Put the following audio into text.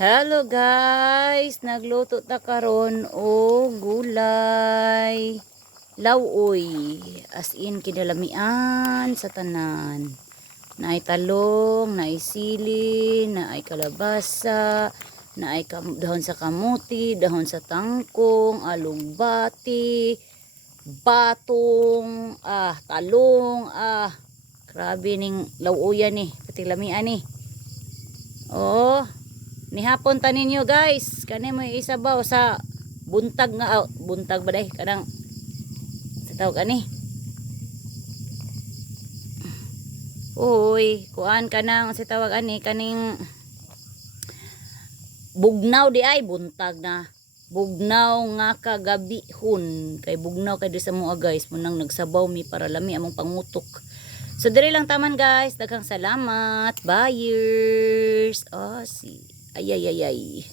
Hello guys, nagluto ta karon o gulay. Lawoy, as in kinalamian sa tanan. Naay talong, naay sili, naay kalabasa, naay dahon sa kamuti, dahon sa tangkong, alugbati, batong, talong, grabe ning lawoyan ni, pati lamian ni. Oh, nihapon ta ninyo guys, kani mo isabaw sa buntag nga, buntag ba day kanang sa tawag ani. Uy, kuan kanang sa tawag ani kaning bugnaw di ay buntag na. Bugnaw nga kagabihon, kay bugnaw kay di sa mua guys, munang nagsabaw mi para lami among pangutok. So diri lang taman guys, daghang salamat buyers. Oh, si ay.